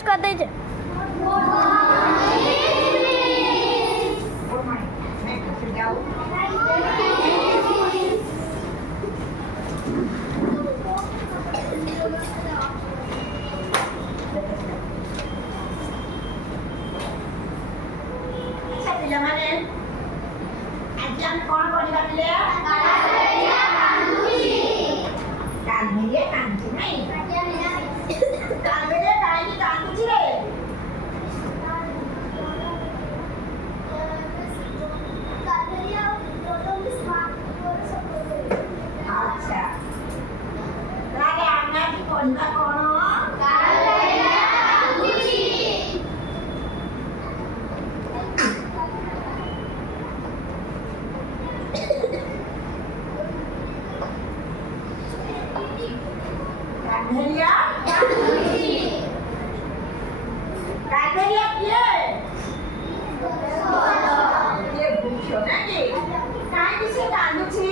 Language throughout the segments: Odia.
रिक्वेस्ट कर दीजिए। अच्छा पिलामाने आज हम कौन पढ़िबा पिले कान्हैया कांची नहीं कान्हैया काहे कांची रे अच्छा तारे आना की पढ़िबा कौन कान्हैया कान्हैया ये पूछो ना कि काहे किसे कांदुची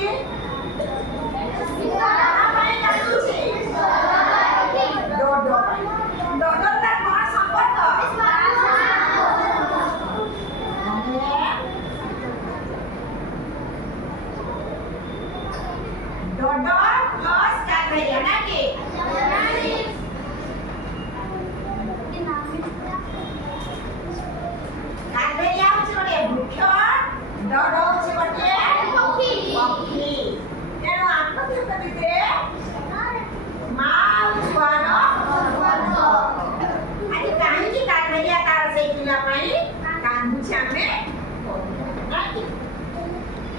कहाँ पाए कांदुची डोडो डोडो का कौन संपर्क डोडो प्लस कान्हैया ना कि कान्हैया होची गोटे वृक्ष डोडो होची गोटे पक्षी तेणु आम भिତରେ ମା ଆଉ ଛୁଆର ଆଜି କାହିଁକି କାନ୍ହैୟା ତାର ସେଇ ପିଲା ପାଇଁ କାନ୍ଦୁଛି ଆମେ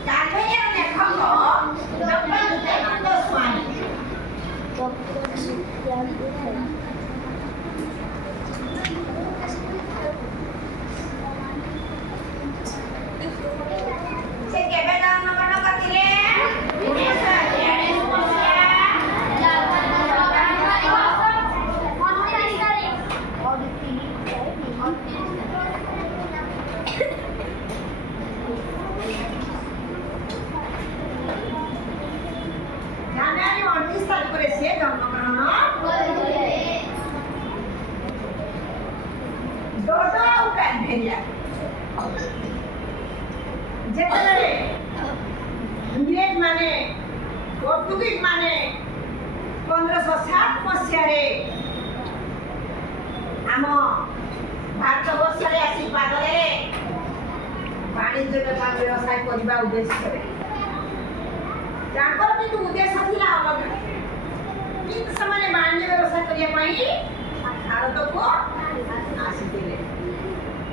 କାନ୍ହୈୟାର ଲେଖକ ଡକ୍ଟର ନିତ୍ୟାନନ୍ଦ ସ୍ୱାମୀ ସେ କେବେ ଜନ୍ମଗ୍ରହଣ କରିଥିଲେ 1942 ମସିହା ଜାନୁଆରୀ 29 ତାରିଖରେ ସେ ଜନ୍ମଗ୍ରହଣ କରିଥିଲେ ଡୋଡୋ ଆଉ କାନ୍ହୈୟା ଯେତେବେଳେ ଇଂରେଜ ମାନେ ପର୍ତ୍ତୁଗୀଜ ମାନେ 1507 ମସିହାରେ ଆମ ଭାରତ ବର୍ଷରେ ଆସି ପାଦରେ ବାଣିଜ୍ୟ ବେପାର ବ୍ୟବସାୟ କରିବା ଉଦ୍ଦେଶ୍ୟରେ ତାଙ୍କର କିନ୍ତୁ ଉଦ୍ଦେଶ୍ୟ ଥିଲା ଅଲଗା କିନ୍ତୁ ସେମାନେ ବାଣିଜ୍ୟ ବ୍ୟବସାୟ କରିବା ପାଇଁ ଭାରତକୁ ଆସିଥିଲେ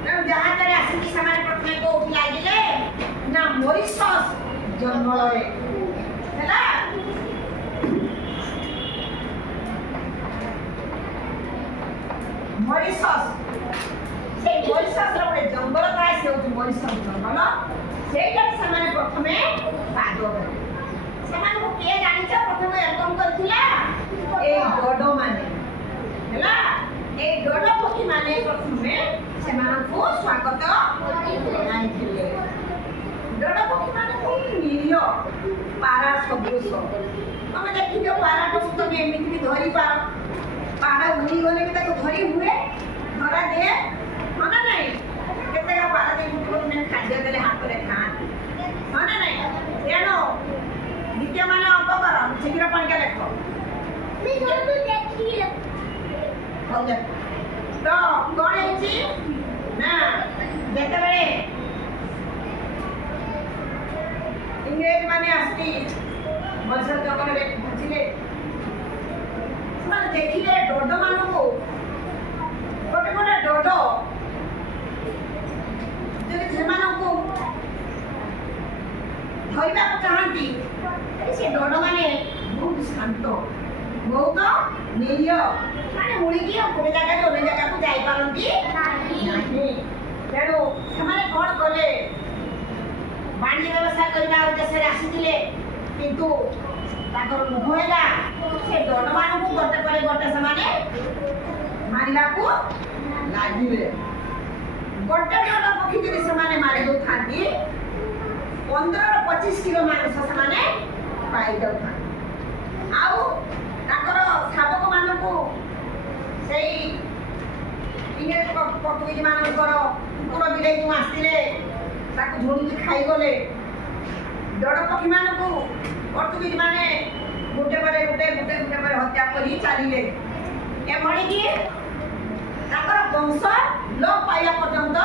ତେଣୁ ଜାହାଜରେ ଆସିକି ସେମାନେ ପ୍ରଥମେ କୋଉଠି ଲାଗିଲେ ନା ମରିସସ୍ ଜଙ୍ଗଲରେ ହେଲା ମରିସସ୍ ସେଇ ମରିସସ୍ର ଗୋଟେ ଜଙ୍ଗଲ ଥାଏ ସେ ହେଉଛି ମରିସସ୍ ଜଙ୍ଗଲ ସେଇଟାରେ ସେମାନେ ପ୍ରଥମେ ପାଦ ଦେଲେ ସେମାନଙ୍କୁ କିଏ ଜାଣିଛ ପ୍ରଥମେ ୱେଲକମ୍ କରିଥିଲା ଏଇ ଡୋଡୋ ମାନେ ହେଲା ଏଇ ଡୋଡୋ ପକ୍ଷୀ ମାନେ ପ୍ରଥମେ ସେମାନଙ୍କୁ ସ୍ୱାଗତ ଜଣାଇଥିଲେ ଡୋଡୋ ପକ୍ଷୀ ମାନେ ବହୁତ ନିରୀହ ପାରା ସଦୃଶ ତମେ ଦେଖିଥିବ ପାରାକୁ ତମେ ଏମିତି ବି ଧରି ପାର ପାରା ଉଡ଼ିଗଲେ ବି ତାକୁ ଧରି ହୁଏ ଧରା ଦିଏ ହଁ ନା ନାଇଁ କେତେକା ପାରା ଦେଇକି ଖାଦ୍ୟ ଦେଲେ ହାତରେ ଖାଆନ୍ତି ହଁ ନା ନାଇଁ ତେଣୁ ଦ୍ୱିତୀୟ ମାନେ ଅଙ୍କ କର ଶୀଘ୍ର ପଣିକା ଲେଖ ତ କଣ ହେଇଛି ନା ଯେତେବେଳେ ଇଂରେଜ ମାନେ ଆସିକି ମରିସସ୍ ଜଙ୍ଗଲରେ ପହଞ୍ଚିଲେ ସେମାନେ ଦେଖିଲେ ଡୋଡୋ ମାନଙ୍କୁ ଗୋଟେ ଗୋଟେ ଡୋଡୋ ଯଦି ସେମାନଙ୍କୁ ଧରିବାକୁ ଚାହାନ୍ତି ସେ ଡୋଡୋ ମାନେ ବହୁତ ଶାନ୍ତ ବହୁତ ନିରୀହ ମାନେ ଉଡ଼ିକି ଗୋଟେ ଜାଗାରୁ ଅନ୍ୟ ଜାଗାକୁ ଯାଇପାରନ୍ତି ନାହିଁ ତେଣୁ ସେମାନେ କଣ କଲେ ବାଣିଜ୍ୟ ବ୍ୟବସାୟ କରିବା ଉଦ୍ଦେଶ୍ୟରେ ଆସିଥିଲେ କିନ୍ତୁ ତାଙ୍କର ଲୋଭ ହେଲା ସେ ଡୋଡୋ ମାନଙ୍କୁ ଗୋଟେ ପରେ ଗୋଟେ ସେମାନେ ମାରିବାକୁ ଲାଗିଲେ ଗୋଟେ ଡୋଡୋ ପକ୍ଷୀ ଯଦି ସେମାନେ ମାରି ଦେଉଥାନ୍ତି 15-25 କିଲୋ ମାଂସ ସେମାନେ ପାଇଯାଉଥାନ୍ତି ଆଉ ତାଙ୍କର ଶାବକ ମାନଙ୍କୁ ସେଇ ପଟୁଇଜି ମାନଙ୍କର କୁକୁର ବିଲେଇ ଆସିଥିଲେ ତାକୁ ଝୁଣିକି ଖାଇଗଲେ। ଡଡ଼ ପକ୍ଷୀ ମାନଙ୍କୁ ପର୍ତ୍ତୁଗୀଜ ମାନେ ଗୋଟେ ପରେ ହତ୍ୟା କରି ଚାଲିଲେ। ଏଭଳିକି ତାଙ୍କର ବଂଶ ଲୋପ ପାଇବା ପର୍ଯ୍ୟନ୍ତ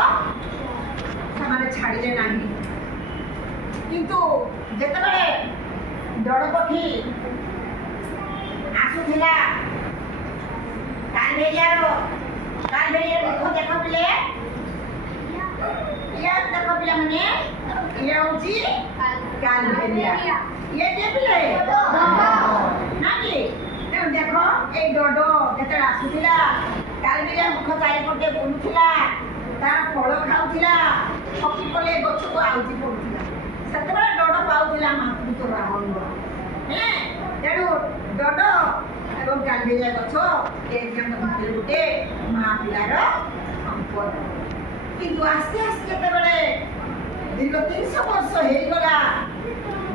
ସେମାନେ ଛାଡ଼ିଲେ ନାହିଁ। କିନ୍ତୁ ଯେତେବେଳେ ଡଡ଼ ପକ୍ଷୀ ଆସୁଥିଲା କାଲବେରିଆର ଦୁଃଖ ଦେଖ ପିଲେ, ଦେଖ ପିଲାମାନେ, ଇଏ ହଉଛି କାଲବେରିଆ, ଇଏ କିଏ ପିଲେ ନା କି? ତେଣୁ ଦେଖ ଏଇ ଡଡ଼ ଯେତେବେଳେ ଆସୁଥିଲା କାଲବେରିଆ ମୁଖ ଚାରିପଟେ ବୁଲୁଥିଲା, ତାର ଫଳ ଖାଉଥିଲା, ପକ୍ଷୀ ପଲେ ଗଛକୁ ଆଉଜି ପଡୁଥିଲା। ସେତେବେଳେ ଡଡ଼ ପାଉଥିଲା ମାତୃତ୍ୱର ଆନନ୍ଦ। ତେଣୁ ଡଡ଼ ଏବଂ କାଲବେରିଆ ଗଛ ଭିତରେ ଗୋଟେ ମା ପିଲାର ସମ୍ପର୍କ। କିନ୍ତୁ ଆସ୍ତେ ଆସ୍ତେ ଯେତେବେଳେ ଦୀର୍ଘ 300 ବର୍ଷ ହେଇଗଲା,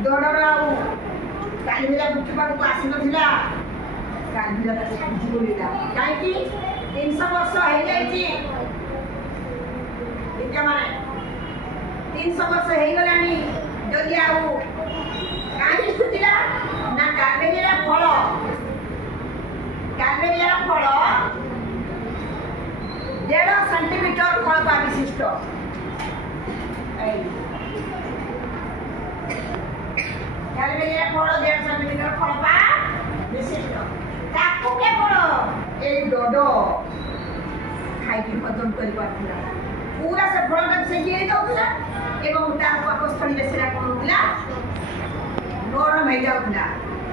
ଡଡ଼ର ଆଉ କାଲବେରିଆ ବୃକ୍ଷ ପାଖକୁ ଆସିନଥିଲା। କାଲବେରିଆ ତାକୁ ଛାଡିଛି ବୋଲିଲା। କାହିଁକି? 300 ବର୍ଷ ହେଇଯାଇଛି। 300 ବର୍ଷ ହେଇଗଲାଣି। ଯଦି ଆଉ କାହିଁକି ଖୋଜିଲା ନା କାଲବେରିଆର ଫଳ 1.5 ସେଣ୍ଟିମିଟର ଫଳପା ବିଶିଷ୍ଟ। କାଲବେରିଆର ଫଳ 1.5 ସେଣ୍ଟିମିଟର ଫଳପା ବିଶିଷ୍ଟ। ତାକୁ କେବଳ ଏଇ ଡଡ଼ ଖାଇକି ହଜମ କରିପାରୁଥିଲା। ପୁରା ସେ ଫଳଟାକୁ ସେ ଗିଳି ଦଉଥିଲା ଏବଂ ତାର ପାକସ୍ଥଳୀରେ ସେଟା କଣ ହଉଥିଲା? ନରମ ହେଇଯାଉଥିଲା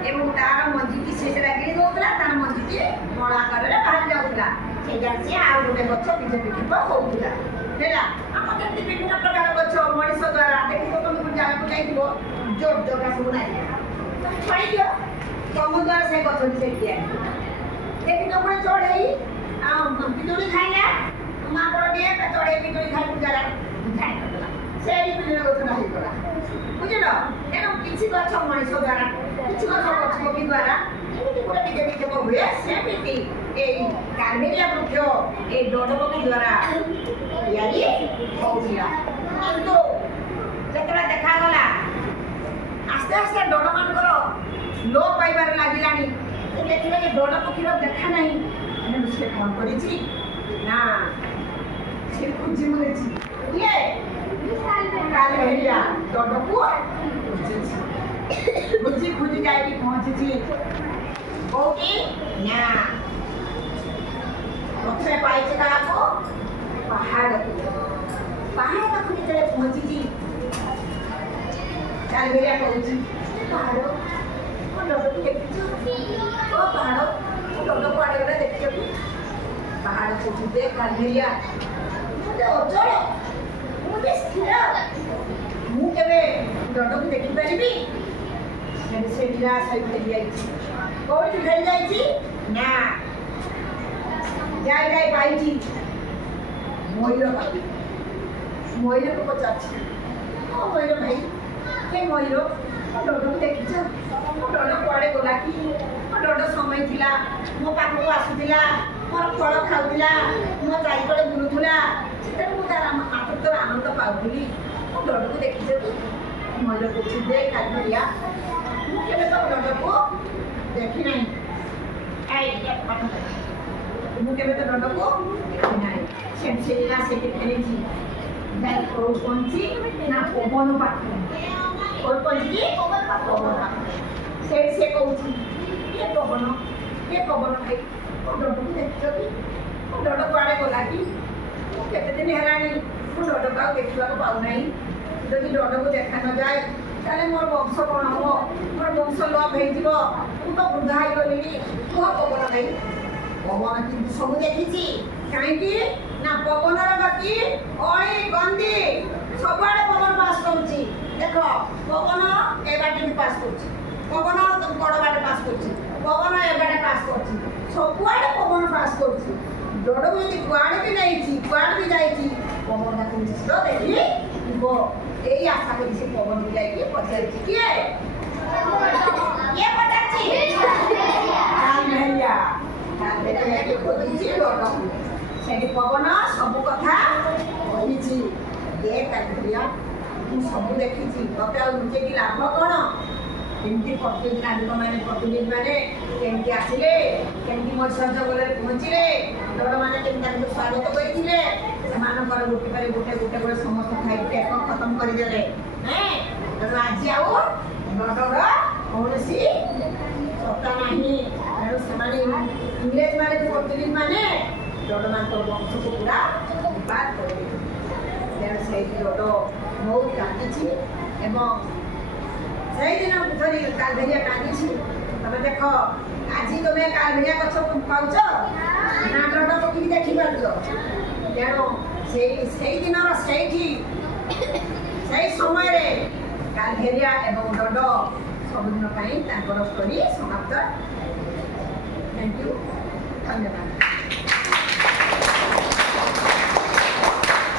ଏବଂ ତାର ମଞ୍ଜିଟି ସେଟା ଗିଳି ଦଉଥିଲା। ତାର ମଞ୍ଜିଟି ମଳ ଆକାରରେ ବାହାରି ଯାଉଥିଲା। ସେଇଟା ସିଏ ଆଉ ଗୋଟେ ଗଛ ବିକ୍ଷେପ ହଉଥିଲା। ହେଲା, ଆମର ଯେମିତି ବିଭିନ୍ନ ପ୍ରକାର ଗଛ ମଣିଷ ଦ୍ୱାରା ଦେଖିବ, ତମକୁ ଜାଗାକୁ ଯାଇଥିବ ଜୋର ଜୋରଟା ସବୁ ନାହିଁ, ତମେ ଛାଡ଼ିଦିଅ, ତମ ଦ୍ୱାରା ସେ ଗଛଟି ସେଠି ଆସିବ। ଦେଖିଛ ପୁଣି ଚଢ଼େଇ ପିଜୁଳି ଖାଇଲା, ମାଙ୍କଡ଼ଟିଏ ଚଢ଼େଇ ପିଜୁଳି ଖାଇକୁ ଜାଗା ଛାଡ଼ିଦେଲା, ସେଇଠି ପିଜୁଳି ଗଛଟା ହେଇଗଲା। ବୁଝିଲ? ତେଣୁ କିଛି ଗଛ ମଣିଷ ଦ୍ୱାରା, କିଛି ଗଛ ପକ୍ଷୀ ଦ୍ୱାରା ଏମିତି ଗୋଟେ ବିକ୍ଷେପ ହୁଏ। ସେମିତି ଏଇ କାଲବେରିଆ ବୃକ୍ଷ ଏଇ ଡଡ଼ ପକ୍ଷୀ ଦ୍ୱାରା ତିଆରି ହଉଥିଲା। କିନ୍ତୁ ଯେତେବେଳେ ଦେଖାଗଲା ଆସ୍ତେ ଆସ୍ତେ ଡଡ଼ ମାନଙ୍କର ଲୋପ ପାଇବାରେ ଲାଗିଲାଣି, ଦେଖିଲେ ଯେ ଡଡ଼ ପକ୍ଷୀର ଦେଖା ନାହିଁ। ସେ କଣ କରିଛି ନା ସେ ଖୋଜି ମିଳିଛି ଇଏ କାଲବେରିଆ ଡଡ଼କୁ ଖୋଜି ଯାଇକି ପହଞ୍ଚିଛି କୋଉଠି ନା ପ୍ରଥମେ ପାଇଛି କାହାକୁ? ପାହାଡ଼କୁ। ପାହାଡ଼ ପାଖକୁ ଯେତେବେଳେ ପହଞ୍ଚିଛି କାଲବେରିଆ କହୁଛି, ପାହାଡ଼ ଡଡ଼କୁ ଦେଖିଛୁ? ପାହାଡ଼ ଡଡ଼କୁ ଆଡ଼େ ଗୋଟେ ଦେଖିଛ? ପାହାଡ଼ କହୁଛି, ଦେ କାଲବେରିଆ, ଅଚଳ, ମୁଁ ସ୍ଥିର, ମୁଁ କେବେ ଡଡ଼କୁ ଦେଖିପାରିବି? ସେ ନିରାଶ ହୋଇ ଫେରି ଯାଇଛି। କୋଉଠି ଫେରି ଯାଇଛି ନା ଯାଇ ପାଇଛି ମୟୂର ପାଖକୁ। ମୟୂରକୁ ପଚାରୁଛି, ମୟୂର ଭାଇ, ହେ ମୟୂର, ଡଡ଼କୁ ଦେଖିଛ? ଡଡ଼ କୁଆଡ଼େ ଗଲା କି? ଡଡ଼ ସମୟ ଥିଲା, ମୋ ପାଖକୁ ଆସୁଥିଲା, ମୋର ଫଳ ଖାଉଥିଲା, ମୋ ଚାରିପଟେ ବୁଲୁଥିଲା, ସେଥିରେ ମୁଁ ତାର ମାତୃତ୍ୱର ଆନନ୍ଦ ପାଉଥିଲି। ମୁଁ ଡଡ଼କୁ ଦେଖିଛ କି? ମୟୂର କହୁଛି, ଦେ କାଲବେରିଆ, ମୁଁ କେବେ ତ ଡଡ଼କୁ ଦେଖି ନାହିଁ। ମୁଁ କେବେ ତ ଡଡ଼କୁ ଦେଖି ନାହିଁ। ସେଠି ଫେରିଛି, ଯାଇ କୋଉଠି ପହଞ୍ଚି ନା ପବନ ପାଖରେ। କୋଉଠି ପହଞ୍ଚିକି? ପବନ ପାଖରେ। ସେଇଠି ସେ କହୁଛି, କିଏ ପବନ ଭାଇ, ମୋ ଡଡ଼କୁ ଦେଖିଛ କି? ମୋ ଡଡ଼ କୁଆଡ଼େ ଗଲା କି? ମୁଁ କେତେ ଦିନ ହେଲାଣି ମୁଁ ଡଡ଼କୁ ଆଉ ଦେଖିବାକୁ ପାଉନାହିଁ। ଯଦି ଡଡ଼କୁ ଦେଖା ନଯାଏ ତାହେଲେ ମୋର ବଂଶ କ'ଣ ହବ? ମୋର ବଂଶ ଲୋପ ହେଇଯିବ। ମୁଁ ତ ବୃଦ୍ଧା ହେଇଗଲିଣି। କୁହ ପବନ ଭାଇ। ପବନ କିନ୍ତୁ ସବୁ ଦେଖିଛି। କାହିଁକି ନା ପବନର ଗତି ଅଳି ଗନ୍ଧି ସବୁଆଡ଼େ ପବନ ପାସ୍ କରୁଛି। ଦେଖ, ପବନ ଏ ବାଟେ ବି ପାସ୍ କରୁଛି, ପବନ କଡ଼ ବାଟେ ପାସ୍ କରୁଛି, ପବନ ଏ ବାଟେ ପାସ୍ କରୁଛି, ସବୁଆଡ଼େ ପବନ ପାସ୍ କରୁଛି। ଡଡ଼କୁ ଯଦି କୁଆଡ଼େ ବି ନେଇଛି, କୁଆଡ଼େ ବି ଯାଇଛି, ପବନ ତାକୁ ନିଶ୍ଚିତ ଦେଖିବ। ଏଇ ଆଶା କରି ସେ ପବନକୁ ଯାଇକି ପଚାରିଛି, କିଏ ପଚାରିଛି? କାଲବେରିଆ। କାଲବେରିଆ ଖୋଜିଛି ଡଡ଼କୁ। ସେଠି ପବନ ସବୁ କଥା କହିଛି। ଏ କାଲଭେରିଆ ମୁଁ ସବୁ ଦେଖିଛି, ତତେ ଆଉ ଲୁଚେଇକି ଲାଭ କ'ଣ? କେମିତି ନାବିକମାନେ ପ୍ରତିନିଧି ମାନେ କେମିତି ଆସିଲେ, କେମିତି ମତ୍ସ୍ୟ ଜଙ୍ଗଲରେ ପହଞ୍ଚିଲେ, ଦଳମାନେ କେମିତି ତାଙ୍କୁ ସ୍ୱାଗତ କରିଥିଲେ, ସେମାନଙ୍କର ଗୋଟେ ପରେ ଗୋଟେ ସମସ୍ତ ଖାଇକି ପେଟ ଖତମ କରିଦେଲେ। ତେଣୁ ଆଜି ଆଉ ଗଡ଼ର କୌଣସି ସତ୍ତା ନାହିଁ। ତେଣୁ ସେମାନେ ଇଂରେଜ ମାନେ ପ୍ରତିନିଧି ମାନେ ଗଡ଼ମାନଙ୍କର ବଂଶକୁ ପୁରା ବିବାଦ କରିଦେଇଥିଲେ। ତେଣୁ ସେଇଠି ଗଡ଼ ବହୁତ କାନ୍ଦିଛି ଏବଂ ସେଇଦିନ ଧରି କାଲଭେରିଆ କାନ୍ଦିଛି। ତମେ ଦେଖ ଆଜି ତମେ କାଲଭେରିଆ ଗଛ ପାଉଛ ନା ଡଡ଼ ପକେଇକି ଦେଖିପାରୁଛ? ତେଣୁ ସେଇଦିନର ସେଇଠି ସେଇ ସମୟରେ କାଲଭେରିଆ ଏବଂ ଡଡ଼ ସବୁଦିନ ପାଇଁ ତାଙ୍କର ଷ୍ଟୋରି ସମାପ୍ତ। ଥ୍ୟାଙ୍କ ୟୁ, ଧନ୍ୟବାଦ।